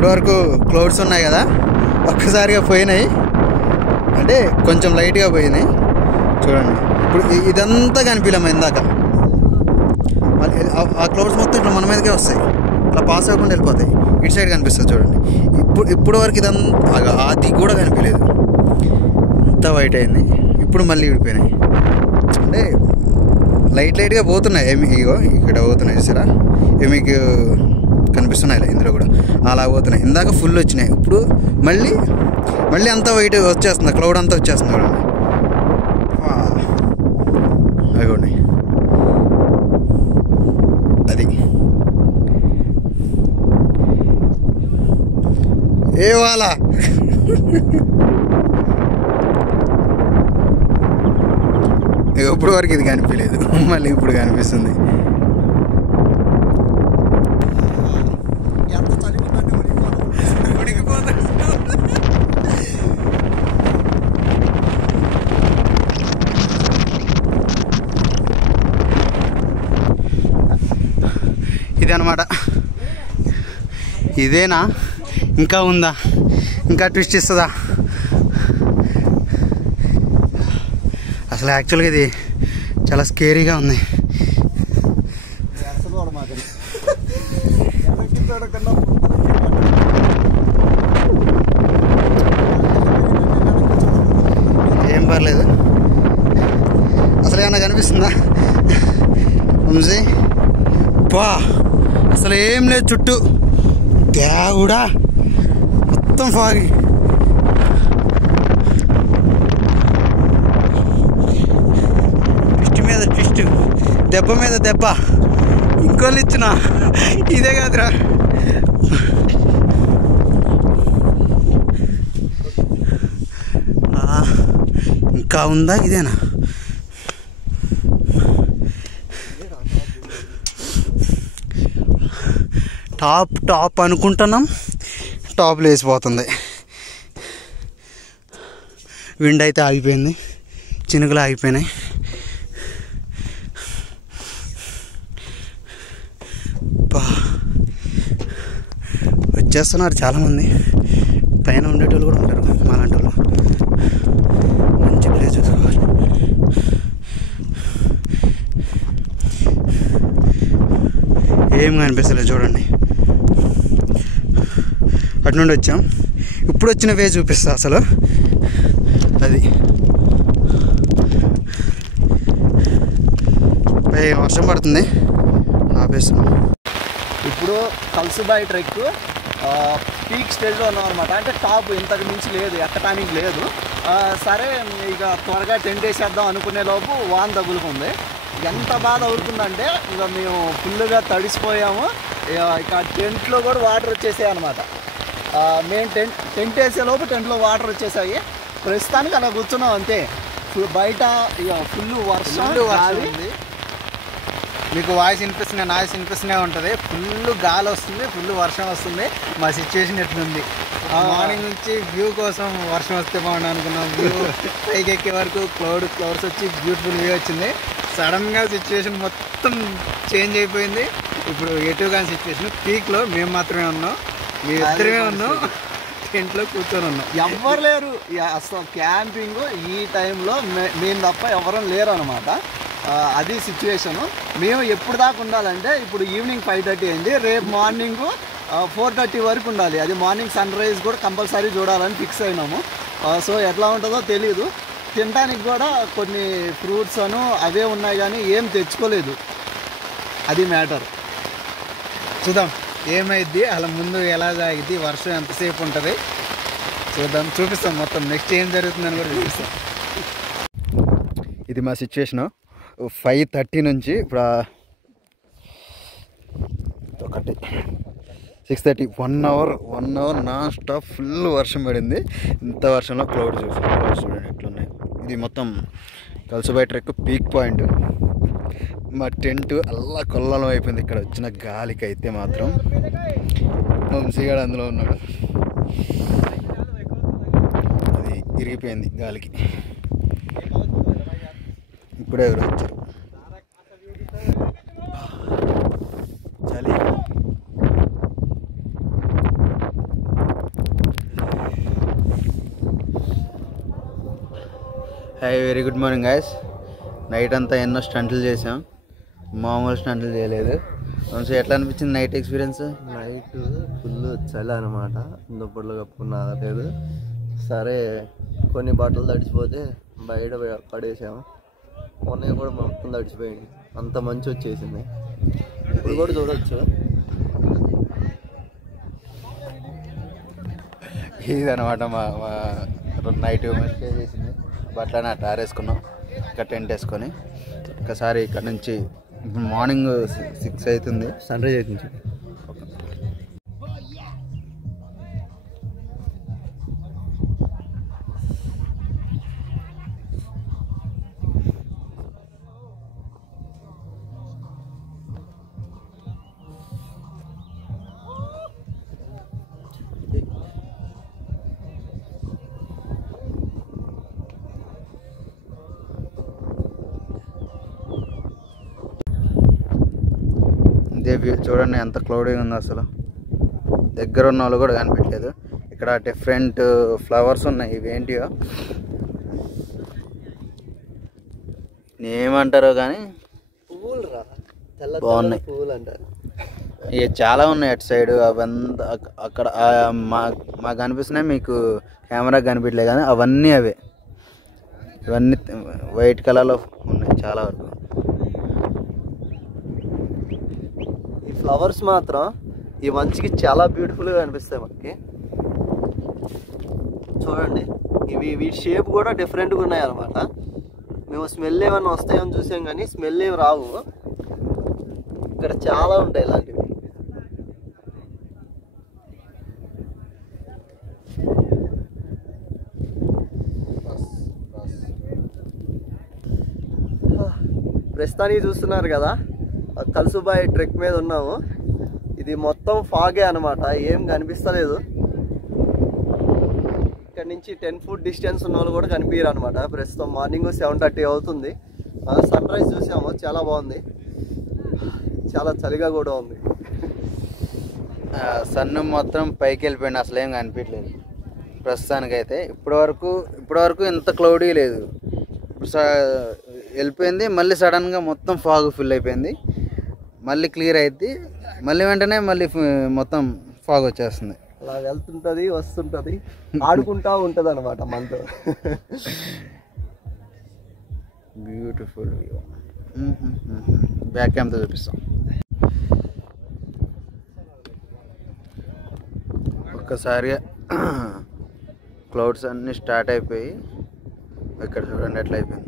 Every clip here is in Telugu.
ఇప్పటి వరకు క్లౌడ్స్ ఉన్నాయి కదా, ఒక్కసారిగా పోయినాయి, అంటే కొంచెం లైట్గా పోయినాయి. చూడండి ఇప్పుడు ఇదంతా కనిపించలేము ఇందాక. మళ్ళీ ఆ క్లౌడ్స్ మొత్తం ఇట్లా మన మీదకే వస్తాయి, ఇట్లా పాస్ అవ్వకుండా వెళ్ళిపోతాయి. ఇటు సైడ్ కనిపిస్తుంది చూడండి. ఇప్పుడు వరకు ఇదంతా అది కూడా కనిపించలేదు, అంతా వైట్ అయింది. ఇప్పుడు మళ్ళీ విడిపోయినాయి, అంటే లైట్గా పోతున్నాయి. ఇగో ఇక్కడ పోతున్నాయి చూసారా, మీకు కనిపిస్తున్నాయి ఇందులో కూడా అలా పోతున్నాయి. ఇందాక ఫుల్ వచ్చినాయి, ఇప్పుడు మళ్ళీ అంతా వైట్ వచ్చేస్తుంది, క్లౌడ్ అంతా వచ్చేస్తుంది చూడండి. అదిగోండి అది ఏ వాళ్ళ ఇప్పుడు వరకు ఇది కనిపించలేదు, మళ్ళీ ఇప్పుడు కనిపిస్తుంది. ఇది అన్నమాట. ఇదేనా, ఇంకా ఉందా, ఇంకా ట్విస్ట్ ఇస్తుందా? అసలు యాక్చువల్గా ఇది చాలా స్కేరీగా ఉంది. ఏం పర్లేదు, అసలు ఏమన్నా కనిపిస్తుందా వంశీ? బా అసలు ఏం లేదు చుట్టూ, దేవుడా మొత్తం ఫాగి. ట్విస్ట్ మీద ట్విస్ట్, దెబ్బ మీద దెబ్బ, ఇంకోళ్ళు ఇచ్చిన ఇదే కాదురా. ఇంకా ఉందా, ఇదేనా? టాప్ అనుకుంటున్నాం, టాప్లో వేసిపోతుంది. విండ్ అయితే ఆగిపోయింది, చినుకులు ఆగిపోయినాయి. వచ్చేస్తున్నారు చాలామంది, పైన ఉండేటోళ్ళు కూడా ఉంటారు మాలాంటి వాళ్ళు. మంచి ప్లేస్ చూసుకోవాలి. ఏం కనిపిస్తలేదు చూడండి. అటు నుండి వచ్చాం, ఇప్పుడు వచ్చిన వే చూపిస్తా. అసలు అది వర్షం పడుతుంది, ఆపేస్తున్నాం. ఇప్పుడు కల్సుబాయి ట్రెక్ పీక్ స్టేజ్లో ఉన్నాం అనమాట. అంటే టాప్ ఇంతకు మించి లేదు, ఎక్కటానికి లేదు. సరే ఇక త్వరగా టెంట్ వేసేద్దాం అనుకునే లోపు వాన తగులుకుంది. ఎంత బాధ అవుతుందంటే ఇక మేము ఫుల్గా తడిసిపోయాము. ఇక టెంట్లో కూడా వాటర్ వచ్చేసాయి అనమాట. మేము టెంట్ వేసే లోపు టెంట్లో వాటర్ వచ్చేసాయి. ప్రస్తుతానికి అలా కూర్చున్నాం అంతే. బయట ఇక ఫుల్ వర్షం ఉంది. మీకు వాయిస్ వినిపిస్తున్నా, నాయిస్ వినిపిస్తూనే ఉంటుంది. ఫుల్ గాలి వస్తుంది, ఫుల్ వర్షం వస్తుంది. మా సిచ్యువేషన్ ఎట్లుంది, మార్నింగ్ నుంచి వ్యూ కోసం వర్షం వస్తే బాగుండు అనుకున్నాం. వ్యూ పైకి ఎక్కే వరకు క్లౌడ్స్ వచ్చి బ్యూటిఫుల్ వ్యూ వచ్చింది. సడన్గా సిచ్యువేషన్ మొత్తం చేంజ్ అయిపోయింది. ఇప్పుడు ఎటు కాని సిచ్యువేషన్. పీక్లో మేము మాత్రమే ఉన్నాం, మేము ఇద్దరమే ఉన్నాం, టెంట్లో కూర్చొని ఉన్నాం. ఎవ్వరు లేరు అసలు. క్యాంపింగ్ ఈ టైంలో మేము తప్ప ఎవరూ లేరు అనమాట. అది సిచ్యువేషను. మేము ఎప్పుడు దాకా ఉండాలంటే ఇప్పుడు ఈవినింగ్ 5:30 అయింది, రేపు మార్నింగ్ 4:30 వరకు ఉండాలి. అది మార్నింగ్ సన్ రైజ్ కూడా కంపల్సరీ చూడాలని ఫిక్స్ అయినాము. సో ఎట్లా ఉంటుందో తెలీదు. తినడానికి కూడా కొన్ని ఫ్రూట్స్ అవే ఉన్నాయి కానీ ఏం తెచ్చుకోలేదు. అది మ్యాటర్. చూద్దాం ఏమైద్ది, అలా ముందు ఎలా సాగిద్ది, వర్షం ఎంతసేపు ఉంటుంది చూద్దాం, చూపిస్తాం మొత్తం. నెక్స్ట్ ఏం జరుగుతుందని కూడా చూపిస్తాం. ఇది మా సిచ్యువేషను. 5:30 నుంచి ఇప్పుడు 6:30, 1 అవర్ నాన్ స్టాప్ ఫుల్ వర్షం పడింది. ఇంత వర్షంలో క్లౌడ్స్ చూడండి ఎట్లున్నాయి. ఇది మొత్తం కల్సుబాయి ట్రెక్ పీక్ పాయింట్. మా టెంట్ అల్లా కొల్లం అయిపోయింది. ఇక్కడ వచ్చిన గాలికి అయితే మాత్రం వంశీగాడు అందులో ఉన్నాడు, అది ఇరిగిపోయింది గాలికి. ఇప్పుడే ఎవరు వచ్చారు. చలి hi, very good morning guys. Night అంతా ఎన్నో స్టంట్లు చేసాం, మామూలు స్టంట్లు చేయలేదు. సో ఎట్లా అనిపించింది నైట్ ఎక్స్పీరియన్స్? నైట్ ఫుల్ చలి అనమాట, దుప్పట్లు కప్పుకున్న ఆగలేదు. సరే కొన్ని బట్టలు తడిచిపోతే బయట పడేసాము. మొన్న కూడా మొత్తం తడిచిపోయింది, అంత మంచి వచ్చేసింది. ఇప్పుడు కూడా చూడొచ్చు. ఇదనమాట మా నైట్ స్టే చేసింది. బట్టలని అట్లా ఆరేసుకున్నాం, ఇక్కడ టెంట్ వేసుకొని. ఒకసారి ఇక్కడ నుంచి మార్నింగ్ 6 అవుతుంది, సన్ రైజ్ అవుతుంది. ఇదే వ్యూ చూడండి, ఎంత క్లౌడీగా ఉందో. అసలు దగ్గర ఉన్న వాళ్ళు కూడా కనిపించలేదు. ఇక్కడ డిఫరెంట్ ఫ్లవర్స్ ఉన్నాయి, ఇవేంటియో ఏమంటారో కానీ పువ్వులు రా, బాగున్నాయి. పువ్వులు అంటారు. ఇక చాలా ఉన్నాయి అటు సైడ్. అవంతా అక్కడ మాకు కనిపిస్తున్నాయి, మీకు కెమెరా కనిపించలేదు కానీ అవన్నీ అవే. ఇవన్నీ వైట్ కలర్లో ఉన్నాయి చాలా వరకు. ఈ ఫ్లవర్స్ మాత్రం ఈ మంచికి చాలా బ్యూటిఫుల్గా అనిపిస్తాయి మనకి. చూడండి, వీటి షేప్ కూడా డిఫరెంట్గా ఉన్నాయి అన్నమాట. మేము స్మెల్ ఏమన్నా వస్తాయని చూసాం కానీ స్మెల్ ఏమి రావు. ఇక్కడ చాలా ఉంటాయి ఇలాంటివి. ప్రస్తుతానికి చూస్తున్నారు కదా, కల్సుబాయ్ ట్రెక్ మీద ఉన్నాము. ఇది మొత్తం ఫాగే అనమాట, ఏం కనిపిస్తలేదు. ఇక్కడ నుంచి 10 ఫుట్ డిస్టెన్స్ ఉన్న వాళ్ళు కూడా కనిపించారు అనమాట. ప్రస్తుతం మార్నింగ్ 7:30 అవుతుంది. సన్ రైజ్ చూసాము, చాలా బాగుంది. చాలా చలిగా కూడా ఉంది. సన్ మొత్తం పైకి వెళ్ళిపోయింది, అసలు ఏం కనిపించలేదు ప్రస్తుతానికైతే. ఇప్పటివరకు ఇంత క్లౌడీ లేదు. వెళ్ళిపోయింది, మళ్ళీ సడన్గా మొత్తం ఫాగ్ ఫిల్ అయిపోయింది. మళ్ళీ క్లియర్ అయింది, మళ్ళీ వెంటనే మళ్ళీ మొత్తం ఫాగ్ వచ్చేస్తుంది. అలా వెళ్తుంటుంది, వస్తుంటుంది, ఆడుకుంటా ఉంటుంది అనమాట మనతో. Beautiful view. బ్యాక్ క్యామ్తో చూపిస్తాం. ఒక్కసారిగా క్లౌడ్స్ అన్నీ స్టార్ట్ అయిపోయి ఇక్కడ చూడండి ఎట్లా అయిపోయింది.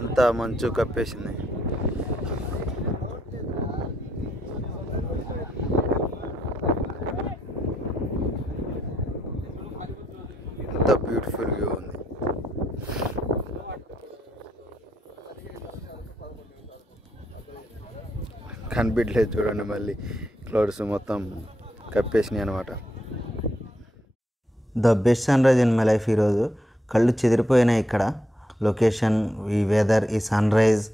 అంతా మంచు కప్పేసింది. ఎంత బ్యూటిఫుల్ వ్యూ ఉంది. కనిపించలేదు చూడండి, మళ్ళీ క్లౌడ్స్ మొత్తం కప్పేసినాయి అనమాట. The best sunrise in my life. ఈరోజు కళ్ళు చెదిరిపోయినాయి. ఇక్కడ లొకేషన్, ఈ వెదర్, ఈ sunrise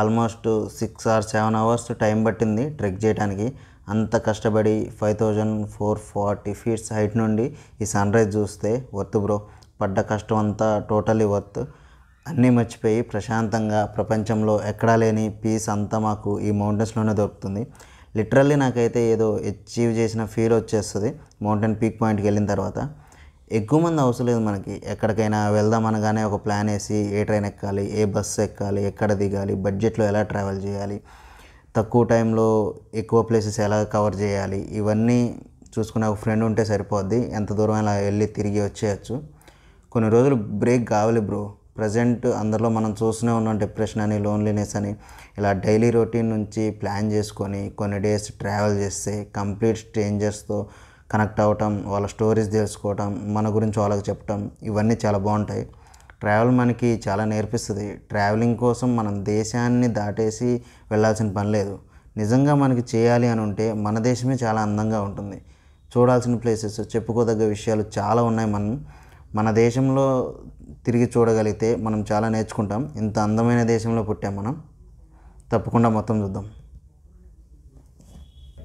almost 6 or 7 hours time పట్టింది ట్రెక్ చేయడానికి. అంత కష్టపడి 5440 feet హైట్ నుండి ఈ సన్ రైజ్ చూస్తే వర్త్ బ్రో. పడ్డ కష్టం అంతా టోటలీ వర్త్. అన్నీ మర్చిపోయి ప్రశాంతంగా ప్రపంచంలో ఎక్కడా లేని పీస్ అంతా మాకు ఈ మౌంటైన్స్లోనే దొరుకుతుంది. లిటరల్లీ నాకైతే ఏదో అచీవ్ చేసిన ఫీల్ వచ్చేస్తుంది మౌంటైన్ పీక్ పాయింట్కి వెళ్ళిన తర్వాత. ఎక్కువ మంది అవసరం లేదు మనకి. ఎక్కడికైనా వెళ్దాం అనగానే ఒక ప్లాన్ వేసి ఏ ట్రైన్ ఎక్కాలి, ఏ బస్సు ఎక్కాలి, ఎక్కడ దిగాలి, బడ్జెట్లో ఎలా ట్రావెల్ చేయాలి, తక్కువ టైంలో ఎక్కువ ప్లేసెస్ ఎలా కవర్ చేయాలి, ఇవన్నీ చూసుకునే ఒక ఫ్రెండ్ ఉంటే సరిపోద్ది. ఎంత దూరం అలా వెళ్ళి తిరిగి వచ్చేయచ్చు. కొన్ని రోజులు బ్రేక్ కావాలి బ్రో. ప్రజెంట్ అందరిలో మనం చూస్తూనే ఉన్నాం, డిప్రెషన్ అని, లోన్లీనెస్ అని. ఇలా డైలీ రొటీన్ నుంచి ప్లాన్ చేసుకొని కొన్ని డేస్ ట్రావెల్ చేస్తే కంప్లీట్ స్ట్రేంజర్స్తో కనెక్ట్ అవ్వటం, వాళ్ళ స్టోరీస్ తెలుసుకోవటం, మన గురించి వాళ్ళకి చెప్పటం, ఇవన్నీ చాలా బాగుంటాయి. ట్రావెల్ మనకి చాలా నేర్పిస్తుంది. ట్రావెలింగ్ కోసం మనం దేశాన్ని దాటేసి వెళ్ళాల్సిన పని లేదు. నిజంగా మనకి చేయాలి అని ఉంటే మన దేశమే చాలా అందంగా ఉంటుంది. చూడాల్సిన ప్లేసెస్, చెప్పుకోదగ్గ విషయాలు చాలా ఉన్నాయి. మన దేశంలో తిరిగి చూడగలిగితే మనం చాలా నేర్చుకుంటాం. ఇంత అందమైన దేశంలో పుట్టాం మనం. తప్పకుండా మొత్తం చూద్దాం.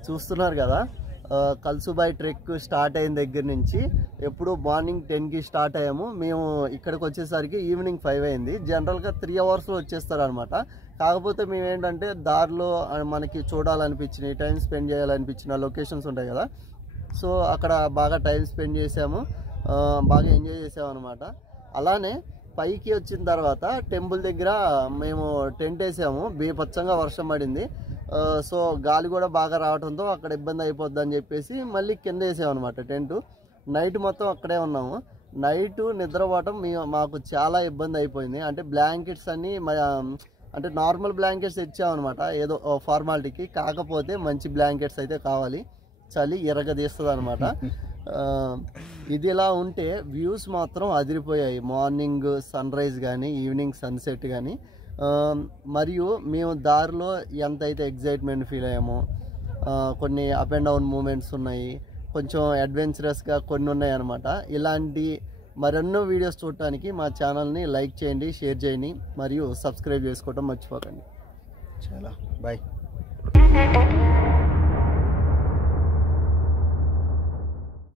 చూస్తున్నారు కదా, కల్సుబాయ్ ట్రెక్ స్టార్ట్ అయిన దగ్గర నుంచి ఎప్పుడు మార్నింగ్ 10కి స్టార్ట్ అయ్యాము. మేము ఇక్కడికి వచ్చేసరికి ఈవినింగ్ 5 అయింది. జనరల్గా 3 అవర్స్లో వచ్చేస్తారు అనమాట. కాకపోతే మేము ఏంటంటే దారిలో మనకి చూడాలనిపించినాయి, టైం స్పెండ్ చేయాలనిపించిన లొకేషన్స్ ఉంటాయి కదా, సో అక్కడ బాగా టైం స్పెండ్ చేసాము, బాగా ఎంజాయ్ చేసాము అనమాట. అలానే పైకి వచ్చిన తర్వాత టెంపుల్ దగ్గర మేము టెంట్ వేసాము. బీభత్సంగా వర్షం పడింది. సో గాలి కూడా బాగా రావడంతో అక్కడ ఇబ్బంది అయిపోద్ది అని చెప్పేసి మళ్ళీ కింద వేసాము అనమాట టెంట్. నైట్ మొత్తం అక్కడే ఉన్నాము. నైట్ నిద్రపోవటం మాకు చాలా ఇబ్బంది అయిపోయింది. అంటే బ్లాంకెట్స్ అన్నీ అంటే నార్మల్ బ్లాంకెట్స్ తెచ్చామన్నమాట ఏదో ఫార్మాలిటీకి. కాకపోతే మంచి బ్లాంకెట్స్ అయితే కావాలి, చలి ఎరగదీస్తుంది అనమాట. ఇది ఇలా ఉంటే వ్యూస్ మాత్రం అదిరిపోయాయి. మార్నింగ్ సన్ రైజ్ కానీ ఈవినింగ్ సన్సెట్ కానీ. మరియు మేము దారిలో ఎంతైతే ఎగ్జైట్మెంట్ ఫీల్ అయ్యామో, కొన్ని అప్ అండ్ డౌన్ మూమెంట్స్ ఉన్నాయి, కొంచెం అడ్వెంచరస్గా కొన్ని ఉన్నాయి అనమాట. ఇలాంటి మరెన్నో వీడియోస్ చూడటానికి మా ఛానల్ని లైక్ చేయండి, షేర్ చేయండి, మరియు సబ్స్క్రైబ్ చేసుకోవడం మర్చిపోకండి. చాలా బాయ్.